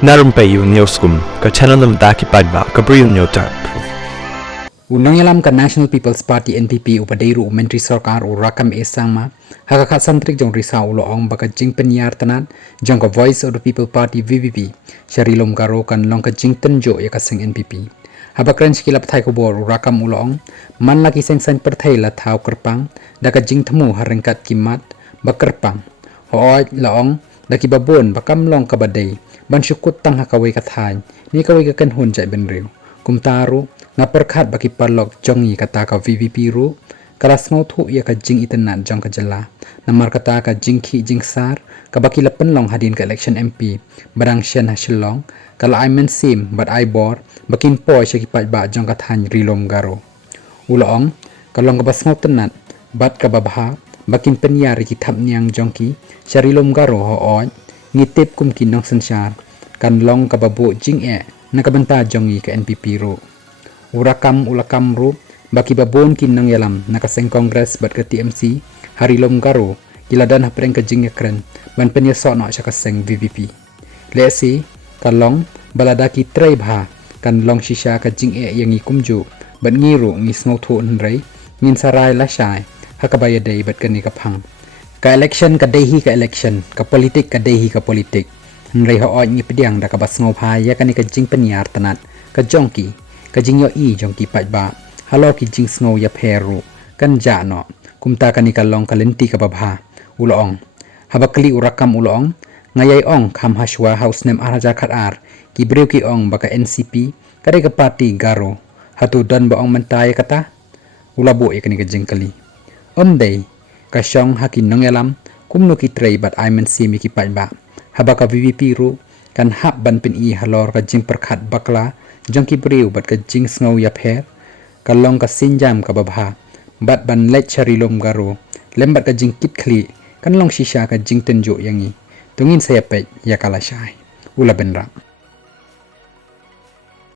Narumpayu Newskum, ka Chananam Daki Padba, Gabriel Newtap. Unang ka National People's Party NPP upadairu Menteri Sarkar Rakam Esangma hakaka santrik jong risa uloong baka jing penyar tanan jong ka Voice of the People Party VVP Sharilom Garo kan long ka jing tenjo ya kasing NPP habakran skilap thai ko bor Rakam uloong man laki seng san perthai la thau kerpang daka jing temu harengkat kimat bakerpang hooj laong daki babon bakam long ka badai ban syukut tang hakawai kathan ni kawai ka kan hun jai benriu kumtaru na perkhat baki parlok jongi kata ka VVP ru kalas ngau thu ya ka jing itenan jong ka jala namar kata ka jingki jingsar ka baki lapen long hadin ka election MP barang shen hasilong kala I men sim but I bor bakin po siya kipat ba jong ka than rilom garo ulong kalong ka bas ngau tenat bat ka babha bakin penyari ki thap niang jongki sharilom garo ho oj ngitip kum kinong sensyar kan long ka babu jing nakabanta jongi ka NPP ru ulakam ru baki babon kinang yalam nakaseng kongres bat ke TMC harilom garo giladan hapreng ka jing yakren ban penyeso no siya kaseng VVP lesi kalong baladaki tray bha kan long shisha ka jing yang ikumju bat ngiru ngisngau thu nrei ngin sarai la shai hakabaya dei bat kani kapang ka election ka dehi ka election ka politik ka dehi ka politik nrei ho oj ngi pediang da ka bas ngau pha ya kani ka jing penyar tanat ka jongki ka jing yo i jongki pat ba halo ki jing ngau ya pheru kan ja no kumta kani ka long ka lenti ka babha ulong habakli urakam ulong ngayai ong kham hashwa house nem araja khat ar ki breu ki ong baka NCP kare ka party garo hatu dan ba ong mentai kata ulabo e kani ka jing kali omdei ka shong hakin nongelam kumno ki trei bat I men simi ki pat ba habaka VVP ru kan hap ban pen i halor ka jing perkhat bakla jongki breu bat ka jing ngau ya pher kalong ka sinjam ka babha bat ban let charilom garo lembat ka jing kit khli kan long shisha ka jing tenjo yangi tungin saya pet ya kala shai ula benra